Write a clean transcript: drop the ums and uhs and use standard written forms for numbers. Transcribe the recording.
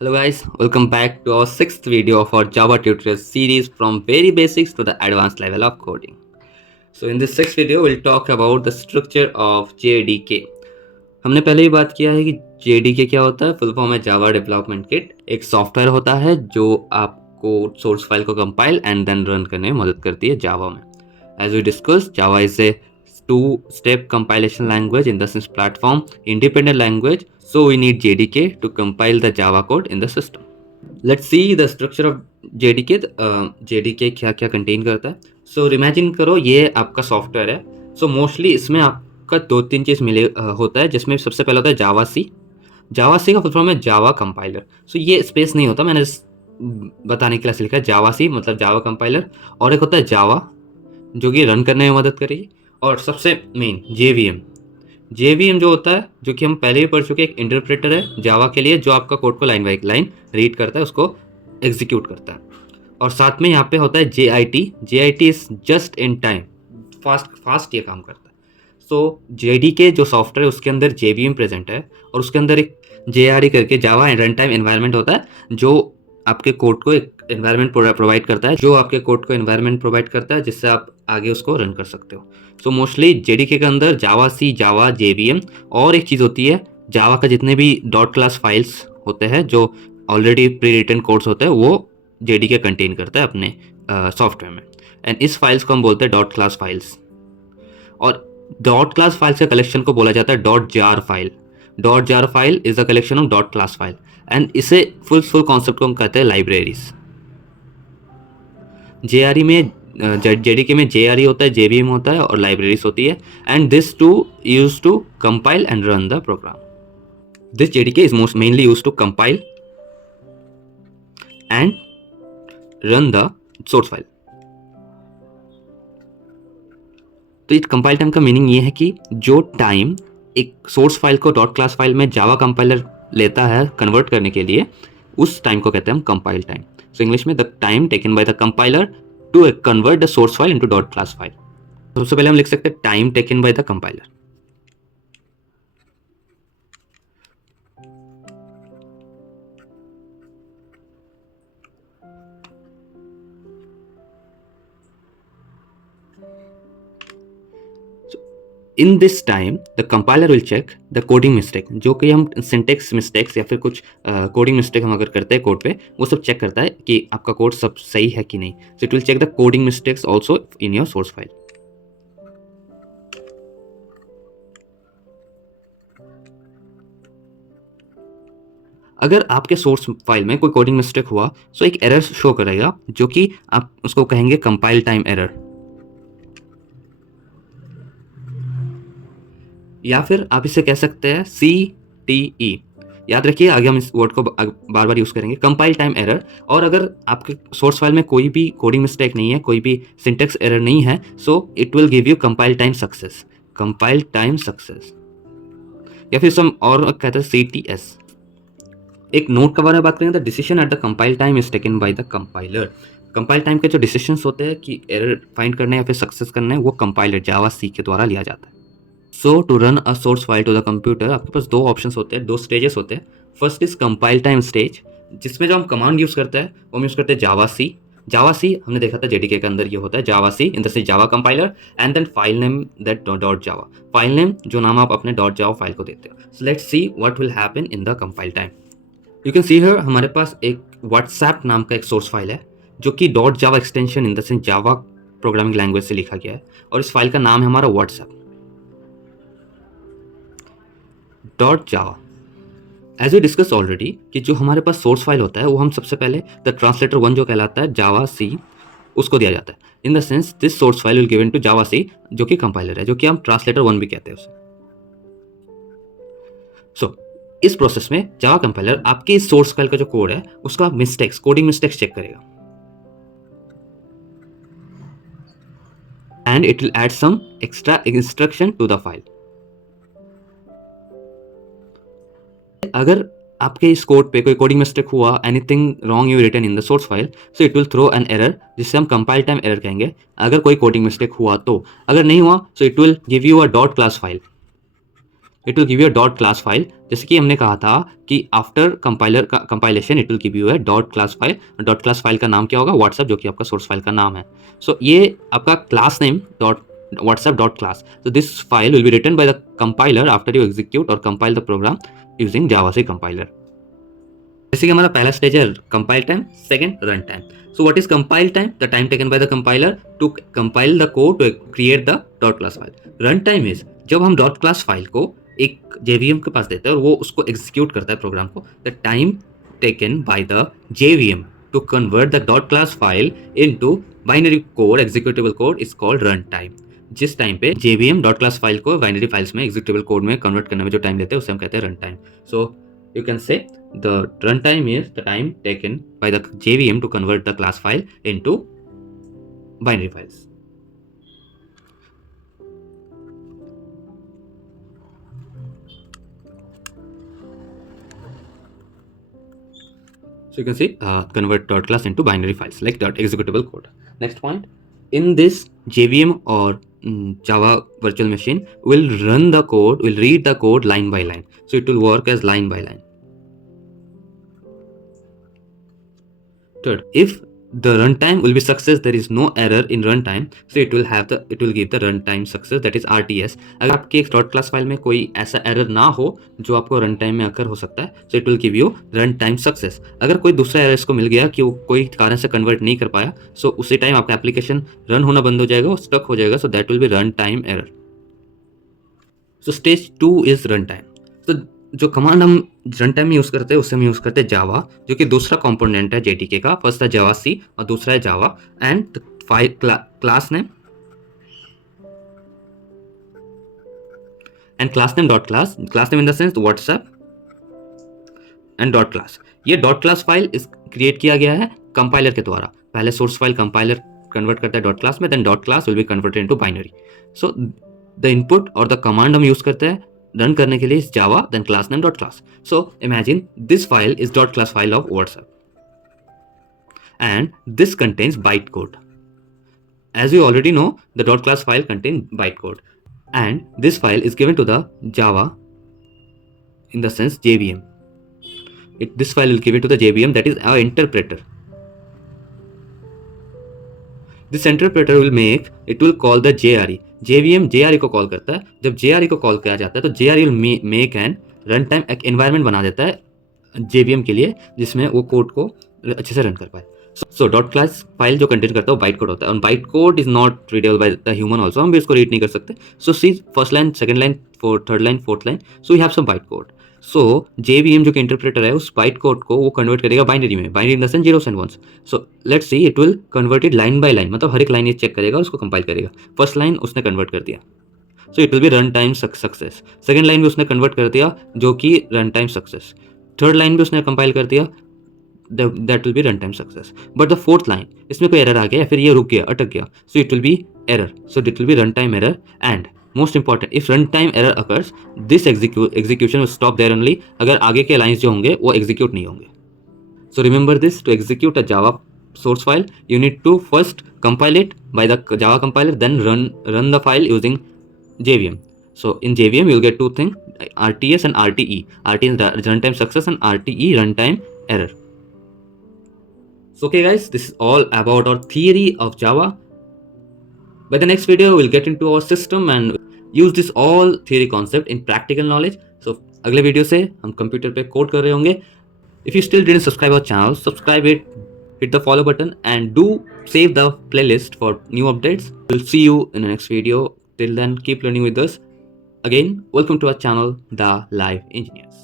Hello guys, welcome back to our sixth video of our Java tutorial series from very basics to the advanced level of coding. So in this sixth video, we'll talk about the structure of JDK. हमने पहले ही बात किया है कि JDK क्या होता है। Full form है जावा डेवलपमेंट किट। एक सॉफ्टवेयर होता है जो आपको सोर्स फाइल को कंपाइल एंड देन रन करने में मदद करती है जावा में। As we discuss, Java is a two-step compilation language in the Sys platform, independent language, so we need JDK to compile the Java code in the system. Let's see the structure of JDK. JDK क्या क्या contain करता है। So imagine करो ये आपका software है। So mostly इसमें आपका दो तीन चीज़ मिले होता है, जिसमें सबसे पहला होता है जावा सी। जावा सी का फुल फॉर्म है जावा कंपाइलर। सो ये स्पेस नहीं होता, मैंने बताने के लिए लिखा है जावा सी मतलब जावा कंपाइलर। और एक होता है जावा जो कि रन करने में मदद करेगी। और सबसे मेन JVM जो होता है, जो कि हम पहले ही पढ़ चुके, एक इंटरप्रेटर है जावा के लिए जो आपका कोड को लाइन बाई लाइन रीड करता है, उसको एग्जीक्यूट करता है। और साथ में यहाँ पे होता है JIT is just in time, fast ये काम करता है। सो JDK जो सॉफ्टवेयर है उसके अंदर JVM प्रेजेंट है और उसके अंदर एक JRE करके जावा रन टाइम एनवायरनमेंट होता है जो आपके कोड को एक एनवायरनमेंट प्रोवाइड करता है, जिससे आप आगे उसको रन कर सकते हो। सो मोस्टली JDK के अंदर जावा सी, जावा, JVM और एक चीज़ होती है जावा का जितने भी डॉट क्लास फाइल्स होते हैं जो ऑलरेडी प्री रिटन कोड्स होते हैं वो JDK कंटेन करता है अपने सॉफ्टवेयर में। एंड इस फाइल्स को हम बोलते हैं डॉट क्लास फाइल्स। और डॉट क्लास फाइल्स के कलेक्शन को बोला जाता है dot jar file. Dot jar file is a collection of dot class file and इसे फुल कॉन्सेप्ट को हम कहते हैं लाइब्रेरीज। JRE में JDK में JRE होता है, JVM होता है और लाइब्रेरीज होती है। And this to use to compile and run the program. This JDK is most mainly use to compile and run the source file. तो इस कंपाइल टाइम का मीनिंग ये है कि जो टाइम एक source file co dot class file में Java compiler लेता है कन्वर्ट करने के लिए, उस टाइम को कहते हैं हम कंपाइल टाइम। सो इंग्लिश में the time taken by the compiler to convert the source file into dot class file. सबसे पहले हम लिख सकते हैं time taken by the compiler. In this time the compiler will check the coding mistake, जो कि हम सिंटेक्स मिस्टेक्स या फिर कुछ कोडिंग मिस्टेक हम अगर करते हैं कोड पे, वो सब चेक करता है कि आपका कोड सब सही है कि नहीं। So it will check the coding mistakes also in your source file. अगर आपके सोर्स फाइल में कोई कोडिंग मिस्टेक हुआ तो एक एरर शो करेगा जो कि आप उसको कहेंगे कंपाइल टाइम एरर, या फिर आप इसे कह सकते हैं CTE। याद रखिए आगे हम इस वर्ड को बार बार यूज़ करेंगे, कंपाइल टाइम एरर। और अगर आपके सोर्स फाइल में कोई भी कोडिंग मिस्टेक नहीं है, कोई भी सिंटेक्स एरर नहीं है, सो it will give you compile time success, compile time success. या फिर हम और कहते हैं CTS। एक नोट के बारे में बात करेंगे, the decision at the compile time is taken by the compiler. Compile time के जो डिसीजंस होते हैं कि एरर फाइंड करना है या फिर सक्सेस करना है, वो कंपाइलर जावा सी के द्वारा लिया जाता है। So to run a source file to the computer, आपके पास दो ऑप्शंस होते हैं, दो स्टेजेस होते हैं। First is compile time stage, जिसमें जो हम कमांड यूज़ करते हैं वो हम यूज़ करते हैं जावा सी। जावा सी हमने देखा था JDK के अंदर ये होता है Java C in the Java compiler and then file name that dot Java, file name जो नाम आप अपने डॉट जावा फाइल को देते हो। सो let's see what will happen in the compile time. You can see here हमारे पास एक WhatsApp नाम का एक सोर्स फाइल है जो कि dot Java extension in the Java programming language से लिखा गया है और इस फाइल का नाम है हमारा WhatsApp dot Java. As we discuss already कि जो हमारे पास सोर्स फाइल होता है वो हम सबसे पहले द ट्रांसलेटर 1 जो कहलाता है जावा सी, उसको दिया जाता है। In the sense this source file will given to Java C जो कि कंपाइलर है, जो कि हम ट्रांसलेटर 1 भी कहते हैं उसे। सो इस प्रोसेस में जावा कंपाइलर आपके इस सोर्स फाइल का जो कोड है उसका मिस्टेक्स, कोडिंग मिस्टेक्स चेक करेगा and it will add some extra instruction to the file. अगर आपके इस कोड पे कोई कोडिंग मिस्टेक हुआ, anything wrong you written in the source file, so it will throw an error जिससे हम compile time error कहेंगे अगर कोई कोडिंग मिस्टेक हुआ तो। अगर नहीं हुआ सो it will give you a dot class file it will give you a dot class file, जैसे कि हमने कहा था कि आफ्टर कंपाइलर का compilation it will give you a dot class file. Dot class file का नाम क्या होगा? व्हाट्सएप, जो कि आपका सोर्स फाइल का नाम है। सो ये आपका class name dot WhatsApp dot class. So this file will be written by the compiler after you execute or compile the program using JavaScript compiler. जैसे कि हमारा पहला स्टेज है compile time, second run time. So what is compile time? The time taken by the compiler to compile the code to create the dot class file. Run time is जब हम dot class file को एक JVM के पास देते हैं और वो उसको एग्जीक्यूट करता है प्रोग्राम को, the time taken by the JVM to convert the dot class file into binary code, executable code is called run time. जिस टाइम पे JVM डॉट क्लास फाइल को बाइनरी फाइल्स में एग्जीक्यूटेबल कोड में convert करने में जो time लेते हैं उसे हम कहते हैं run time. So you can say the run time is the time taken by the JVM to convert the class file into binary files. So you can see convert dot class into binary files like dot executable code. Next point, in this JVM or Java virtual machine will run the code, will read the code line by line. So it will work as line by line. Third, if the runtime will be success, there is no error in runtime, so it will give the runtime success, that is RTS. अगर आपके एक dot class file में कोई ऐसा error ना हो जो आपको रन टाइम में अकर हो सकता है, so it will give you run time success. अगर कोई दूसरा एरर इसको मिल गया कि वो कोई कारण से कन्वर्ट नहीं कर पाया, so उसी टाइम आपका एप्लीकेशन रन होना बंद हो जाएगा, स्टक हो जाएगा, so that will be run time error. So stage 2 is run time. तो जो कमांड हम रन टाइम में यूज करते हैं उसे हम यूज करते हैं जावा, जो कि दूसरा कंपोनेंट है JDK का। फर्स्ट है जावा C और दूसरा है Java and file class name and class name dot class name in the sense WhatsApp and dot class. ये डॉट क्लास फाइल इस क्रिएट किया गया है कंपाइलर के द्वारा। पहले सोर्स फाइल कंपाइलर कन्वर्ट करता है डॉट क्लास में, then dot class will be converted into binary. So the input और द कमांड हम यूज करते हैं रन करने के लिए इस Java, then class name dot class. So imagine this file is dot class file of WhatsApp and this contains bytecode. As you already know, the dot class file contains bytecode and this file is given to the Java in the sense JVM. This file will give it to the JVM, that is our interpreter. This interpreter will make, it will call the JRE. JVM JRE को call करता है। जब JRE को call किया जाता है तो JRE will make an run time एक एनवायरनमेंट बना देता है JVM के लिए, जिसमें वो कोड को अच्छे से रन कर पाए। सो डॉट क्लास फाइल जो कंटेन करता है वो बाइट कोड होता है, और byte code is not readable by the human also, हम भी इसको रीड नहीं कर सकते। So see first line, second line, third line, fourth line, so we have some byte code. So JVM जो कि इंटरप्रेटर है उस बाइट कोड को वो कन्वर्ट करेगा बाइनरी में, binary in the sense zeros and ones. So let's see it will convert it line by line, मतलब हर एक लाइन ये चेक करेगा, उसको कंपाइल करेगा। फर्स्ट लाइन उसने कन्वर्ट कर दिया, सो it will be run time success. Second line भी उसने कन्वर्ट कर दिया जो कि run time success. Third line भी उसने कंपाइल कर दिया, that will be run time success. But the fourth line, इसमें कोई एरर आ गया, फिर ये रुक गया, अटक गया, so it will be error, so it will be run time error. And most important, if run time error occurs this execution will stop there only, अगर आगे के लाइन्स जो होंगे वो एग्जीक्यूट नहीं होंगे। So remember this, to execute a Java source file you need to first compile it by the Java compiler, then run the file using JVM. So in JVM you'll get two things, RTS and RTE. RTE is runtime success and RTE runtime error. So okay guys, this is all about our theory of Java. By the next video we'll get into our system and use this all theory concept in practical knowledge. So अगले video से हम computer पे code कर रहे होंगे। If you still didn't subscribe our channel, subscribe it, hit the follow button and do save the playlist for new updates. We'll see you in the next video. Till then, keep learning with us. Again, welcome to our channel, The Live Engineers.